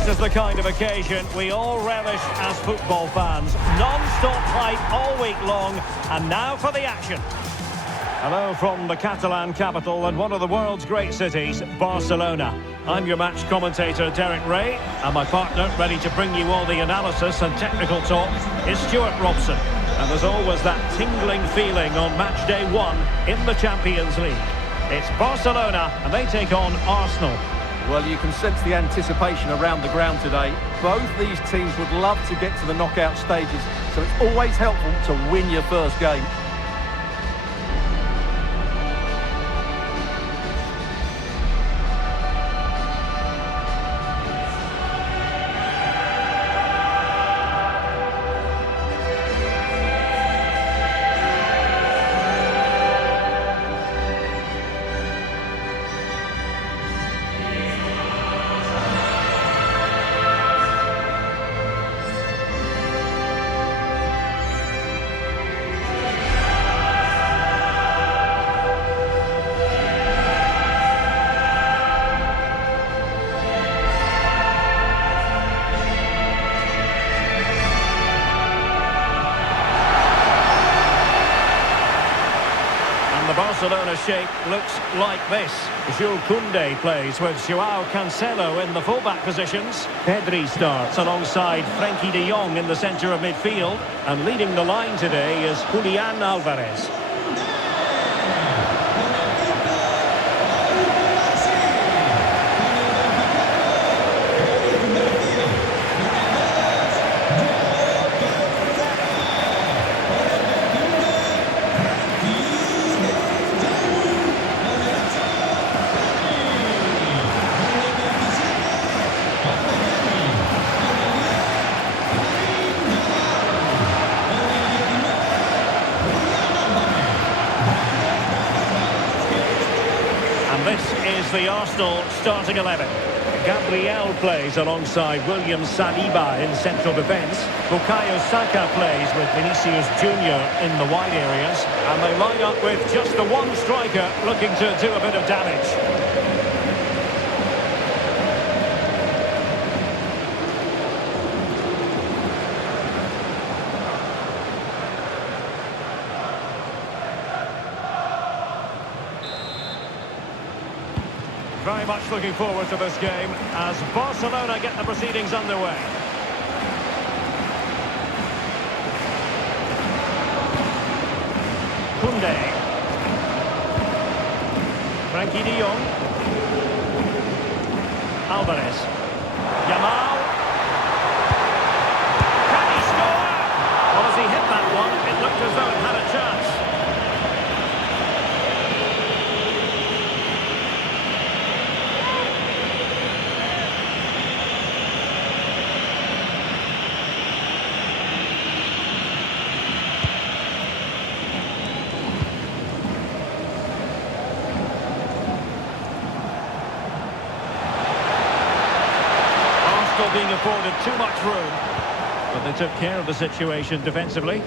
This is the kind of occasion we all relish as football fans. Non-stop hype all week long, and now for the action. Hello from the Catalan capital and one of the world's great cities, Barcelona. I'm your match commentator, Derek Ray, and my partner, ready to bring you all the analysis and technical talk, is Stuart Robson. And there's always that tingling feeling on match day 1 in the Champions League. It's Barcelona, and they take on Arsenal. Well, you can sense the anticipation around the ground today. Both these teams would love to get to the knockout stages, so it's always helpful to win your first game. The Barcelona shape looks like this. Jules Koundé plays with Joao Cancelo in the fullback positions. Pedri starts alongside Frenkie de Jong in the centre of midfield. And leading the line today is Julian Alvarez. This is the Arsenal starting 11. Gabriel plays alongside William Saliba in central defence. Bukayo Saka plays with Vinicius Junior in the wide areas. And they line up with just the one striker looking to do a bit of damage. Very much looking forward to this game as Barcelona get the proceedings underway. Koundé. Frenkie de Jong. Alvarez. Yamal. Can he score? Well, as he hit that one, it looked as though it had a chance. Being afforded too much room, but they took care of the situation defensively.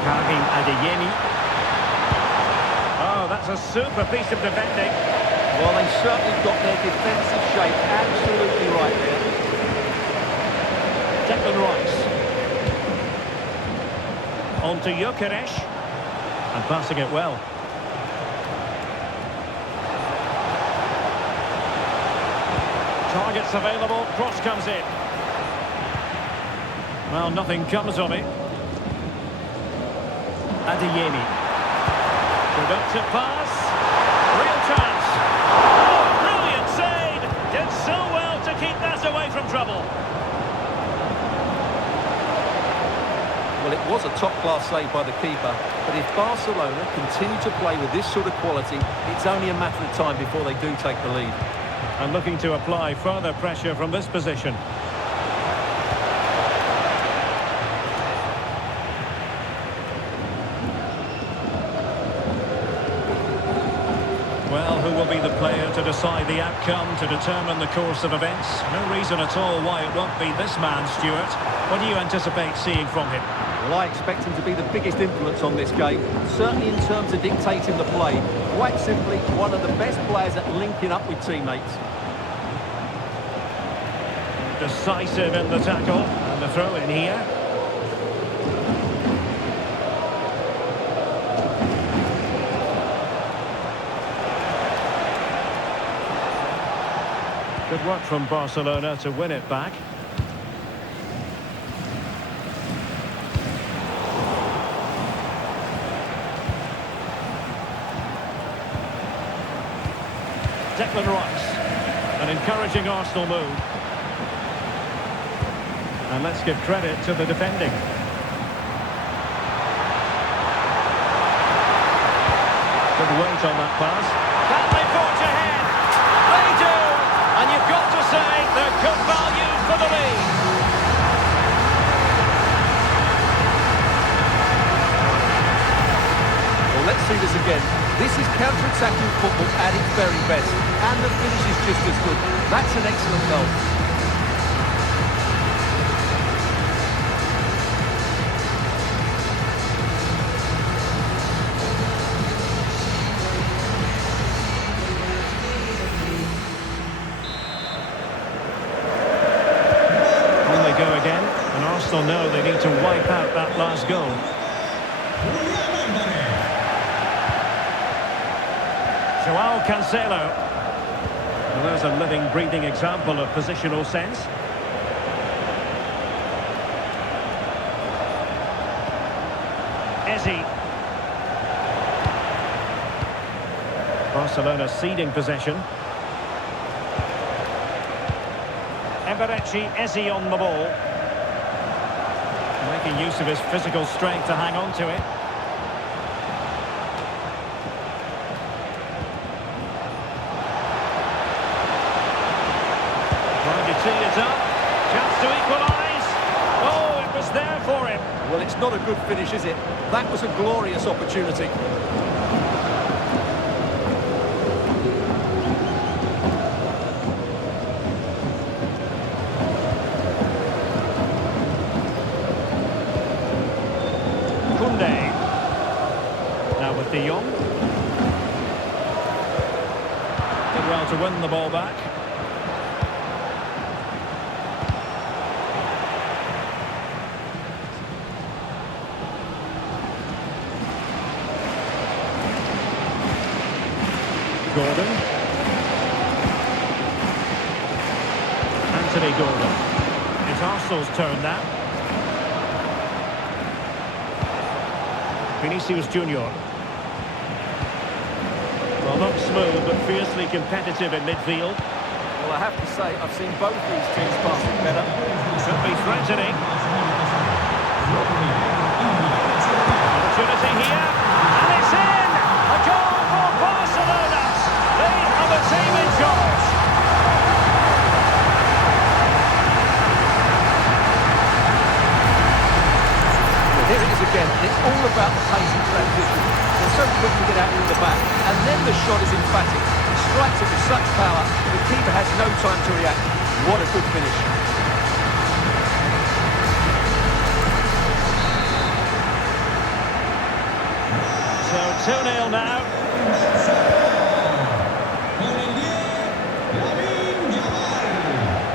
Karim Adeyemi. Oh, that's a super piece of defending. Well, they certainly got their defensive shape absolutely right there. Declan Rice. On to Gyökeres. And passing it well. Targets available, cross comes in. Well, nothing comes of it. Adeyemi. Productive pass. Real chance. Oh, brilliant save. Did so well to keep that away from trouble. Well, it was a top-class save by the keeper, but if Barcelona continue to play with this sort of quality, it's only a matter of time before they do take the lead. And looking to apply further pressure from this position. Well, who will be the player to decide the outcome, to determine the course of events? No reason at all why it won't be this man, Stuart. What do you anticipate seeing from him? Well, I expect him to be the biggest influence on this game, certainly in terms of dictating the play. Quite simply, one of the best players at linking up with teammates. Decisive in the tackle, and the throw in here. Good work from Barcelona to win it back. Declan Rice, an encouraging Arsenal move. And let's give credit to the defending. Good weight on that pass. Can they forge ahead? They do! And you've got to say they're good values for the lead. Well, let's see this again. This is counter-attacking football at its very best. And the finish is just as good. That's an excellent goal. On they go again. And Arsenal know they need to wipe out that last goal. Joao Cancelo. Well, there's a living, breathing example of positional sense. Eze. Barcelona ceding possession. Eberechi Eze on the ball. Making use of his physical strength to hang on to it. Tee it up, chance to equalise. Oh, it was there for him. Well, it's not a good finish, is it? That was a glorious opportunity. Koundé. Now with De Jong. Did well to win the ball back. Gordon. Anthony Gordon. It's Arsenal's turn now. Vinicius Junior. Well, not smooth, but fiercely competitive in midfield. Well, I have to say, I've seen both these teams passing better. Could be threatening. Opportunity here, and it's in! A goal for Barcelona! They are the team in charge. Well, here it is again. It's all about the pace and transition. They're so quick to get out in the back, and then the shot is emphatic. It strikes it with such power, the keeper has no time to react. What a good finish. So 2-0 now.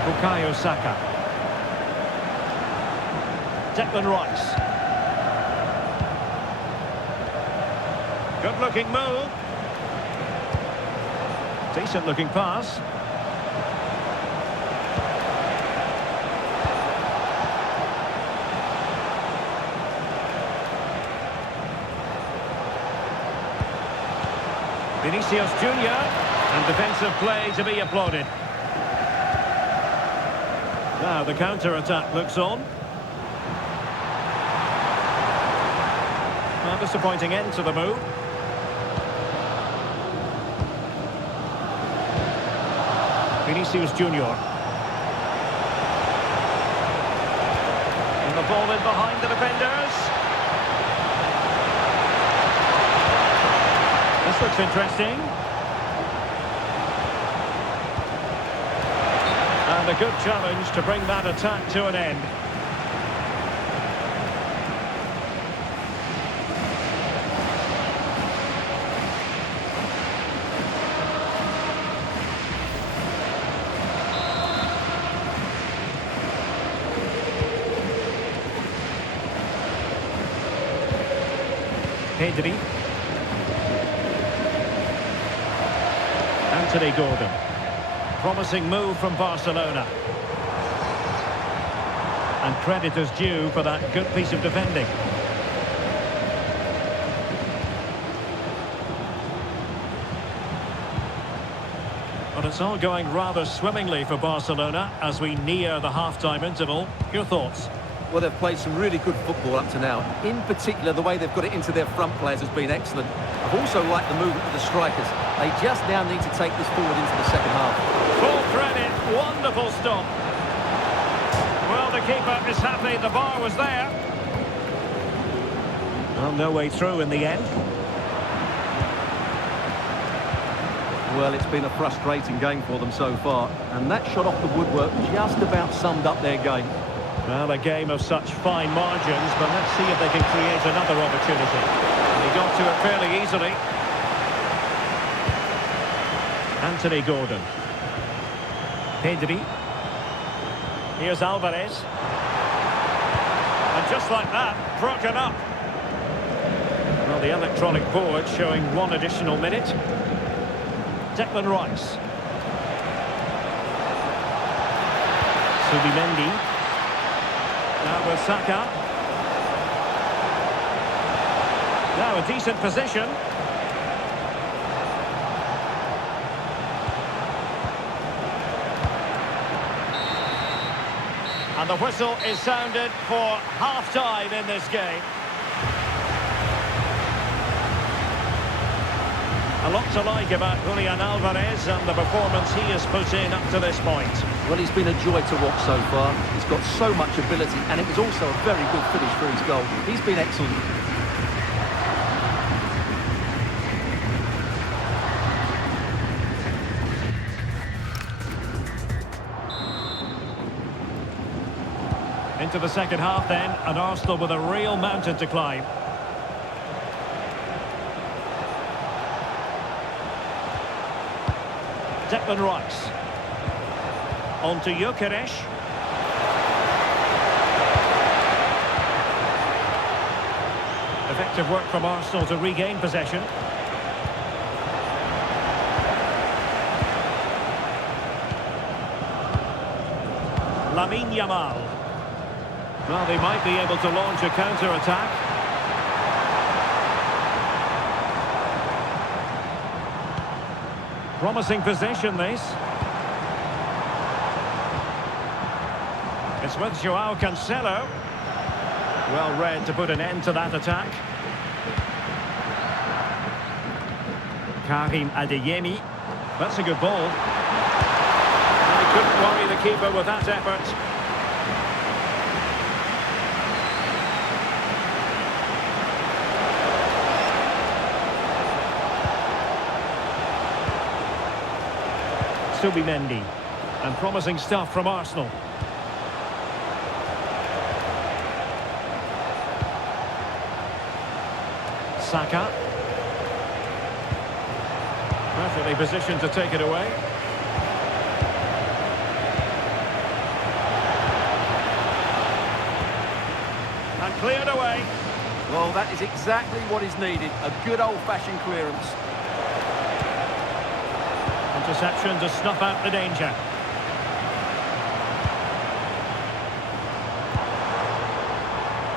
Bukayo Saka. Declan Rice. Good looking move. Decent looking pass. Vinicius Junior, and defensive play to be applauded. Now the counter-attack looks on. A disappointing end to the move. Vinicius Junior. And the ball in behind the defenders. This looks interesting. And a good challenge to bring that attack to an end. Pedri. Anthony Gordon. Promising move from Barcelona. And credit is due for that good piece of defending. But it's all going rather swimmingly for Barcelona as we near the half-time interval. Your thoughts? Well, they've played some really good football up to now. In particular, the way they've got it into their front players has been excellent. I've also liked the movement of the strikers. They just now need to take this forward into the second half. Full credit, wonderful stop. Well, the keeper is happy the bar was there. Well, no way through in the end. Well, it's been a frustrating game for them so far, and that shot off the woodwork just about summed up their game. Well, a game of such fine margins, but let's see if they can create another opportunity. He got to it fairly easily. Anthony Gordon. Pedri. Here's Alvarez. And just like that, broken up. Well, the electronic board showing one additional minute. Declan Rice. Subimendi. Now with Saka. Now a decent position. And the whistle is sounded for half-time in this game. A lot to like about Julian Alvarez and the performance he has put in up to this point. Well, he's been a joy to watch so far. He's got so much ability, and it was also a very good finish for his goal. He's been excellent. Into the second half then, and Arsenal with a real mountain to climb. Declan Rice. On to Gyökeres. Effective work from Arsenal to regain possession. Lamine Yamal. Well, they might be able to launch a counter-attack. Promising possession, this. It's with Joao Cancelo. Well read to put an end to that attack. Karim Adeyemi. That's a good ball. And he couldn't worry the keeper with that effort. Subimendi. And promising stuff from Arsenal. Saka. Perfectly positioned to take it away. And cleared away. Well, that is exactly what is needed. A good old-fashioned clearance. Interception to snuff out the danger.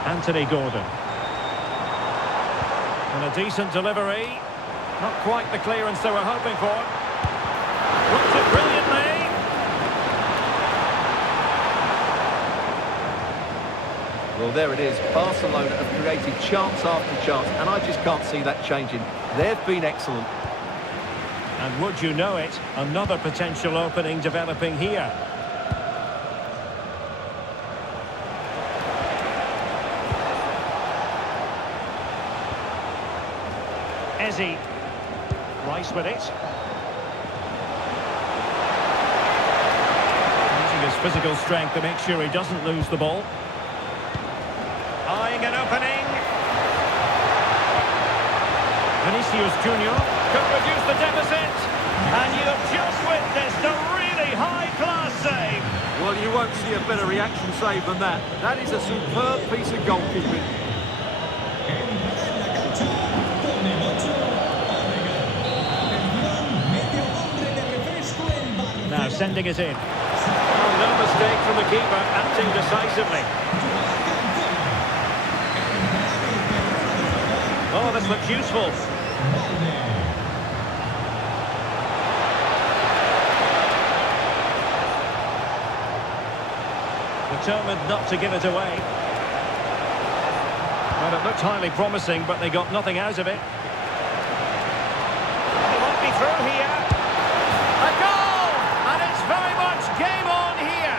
Anthony Gordon. And a decent delivery. Not quite the clearance they were hoping for. Looked it brilliantly. Well, there it is. Barcelona have created chance after chance, and I just can't see that changing. They've been excellent. And would you know it, another potential opening developing here. Eze. Rice with it. Using his physical strength to make sure he doesn't lose the ball. Eyeing an opening. Vinicius Junior could reduce the deficit. And you have just witnessed a really high-class save. Well, you won't see a better reaction save than that. That is a superb piece of goalkeeping. sending it in. Oh, no mistake from the keeper, acting decisively. Oh, this looks useful. Determined not to give it away. Well, it looked highly promising, but they got nothing out of it. They might be through here. A goal! And it's very much game on here.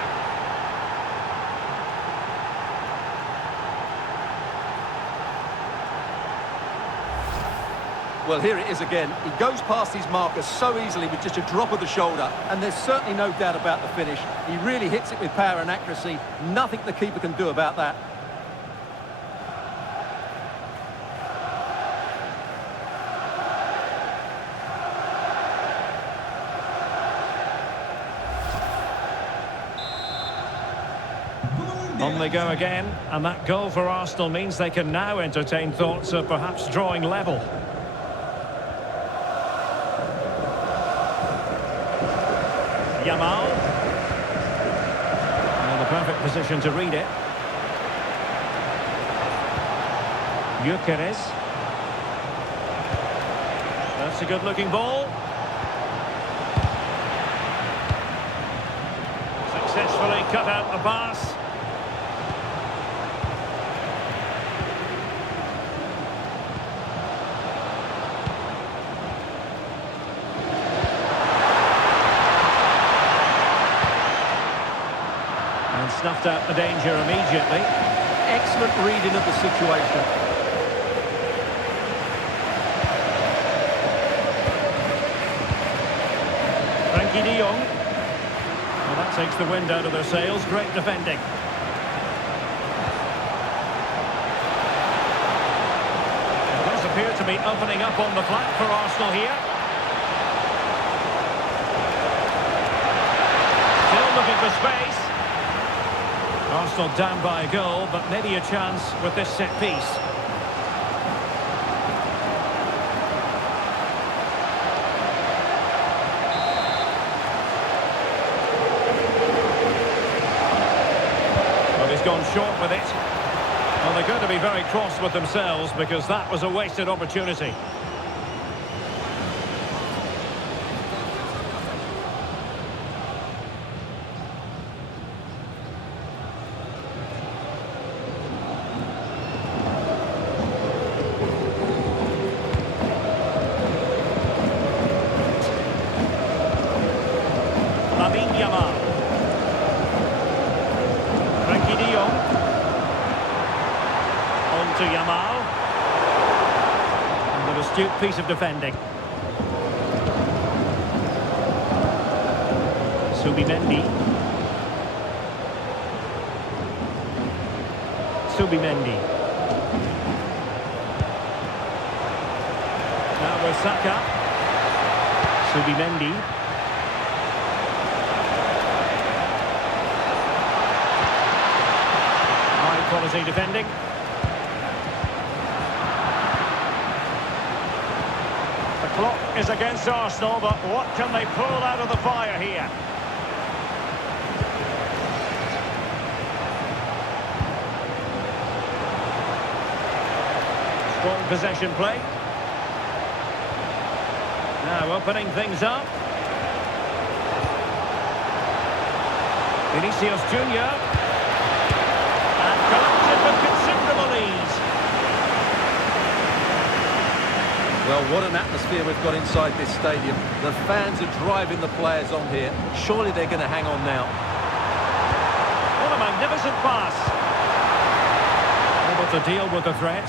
Well, here it is again. He goes past his marker so easily with just a drop of the shoulder, and there's certainly no doubt about the finish. He really hits it with power and accuracy. Nothing the keeper can do about that. On they go again, and that goal for Arsenal means they can now entertain thoughts of perhaps drawing level. Yamal. In the perfect position to read it. Gyökeres. That's a good-looking ball. Successfully cut out the pass. Snuffed out the danger immediately. Excellent reading of the situation. Frankie de Jong. Well, that takes the wind out of their sails. Great defending. It does appear to be opening up on the flank for Arsenal here. Still looking for space. Arsenal down by a goal, but maybe a chance with this set piece. Well, he's gone short with it. Well, they're going to be very cross with themselves because that was a wasted opportunity. Frankie de Jong. On to Yamal. And an astute piece of defending. Subimendi. Now with Saka. Subimendi. Quality defending. The clock is against Arsenal, but what can they pull out of the fire here? Strong possession play. Now opening things up. Vinicius Junior. Collected with considerable ease. Well, what an atmosphere we've got inside this stadium. The fans are driving the players on here. Surely they're going to hang on now. What a magnificent pass. Able to deal with the threat.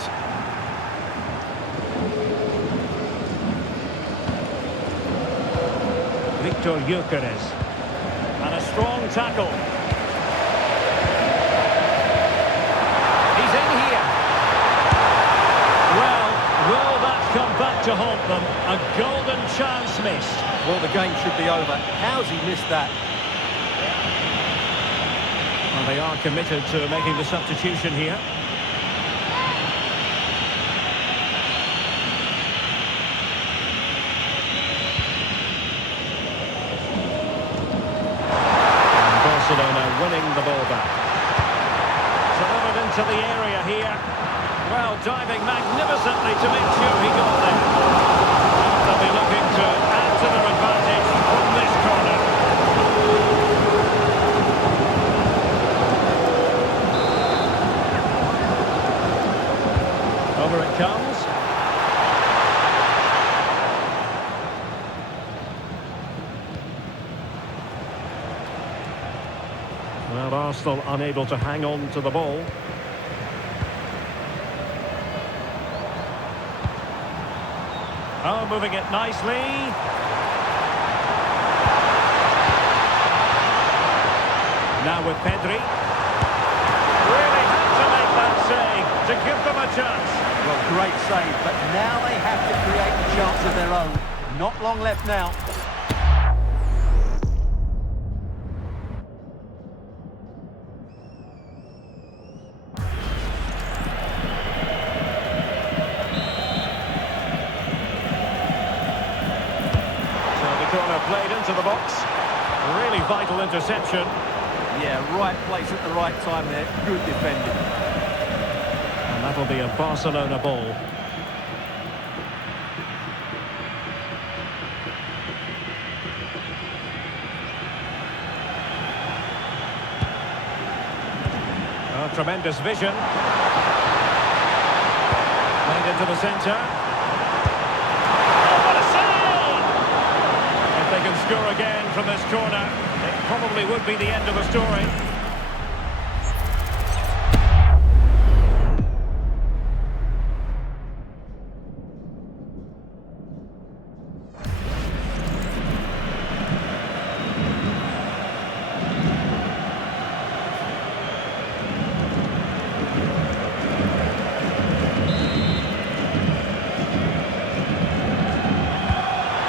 Victor Gyökeres. And a strong tackle. Come back to haunt them. A golden chance missed. Well, the game should be over. How's he missed that? Well, they are committed to making the substitution here. winning the ball back. Delivered into the area here. Well, diving magnificently to make sure he got there. They'll be looking to add to their advantage from this corner. Over it comes. Well, Arsenal unable to hang on to the ball. Oh, moving it nicely. Now with Pedri. Really had to make that save to give them a chance. Well, great save, but now they have to create a chance of their own. Not long left now. Corner played into the box. Really vital interception. Yeah, right place at the right time there. Good defending. And that'll be a Barcelona ball. Oh, tremendous vision. Played into the centre. They can score again from this corner. It probably would be the end of the story.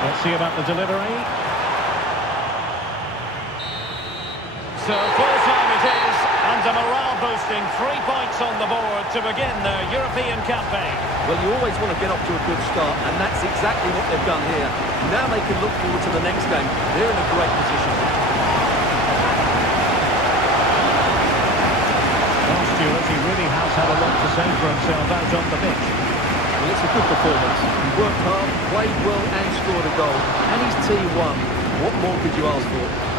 Let's see about the delivery. So full time it is, and a morale-boosting 3 points on the board to begin their European campaign. Well, you always want to get off to a good start, and that's exactly what they've done here. Now they can look forward to the next game. They're in a great position. Well, Stuart, he really has had a lot to say for himself out on the pitch. Well, it's a good performance. He worked hard, played well, and scored a goal. And his team won. What more could you ask for?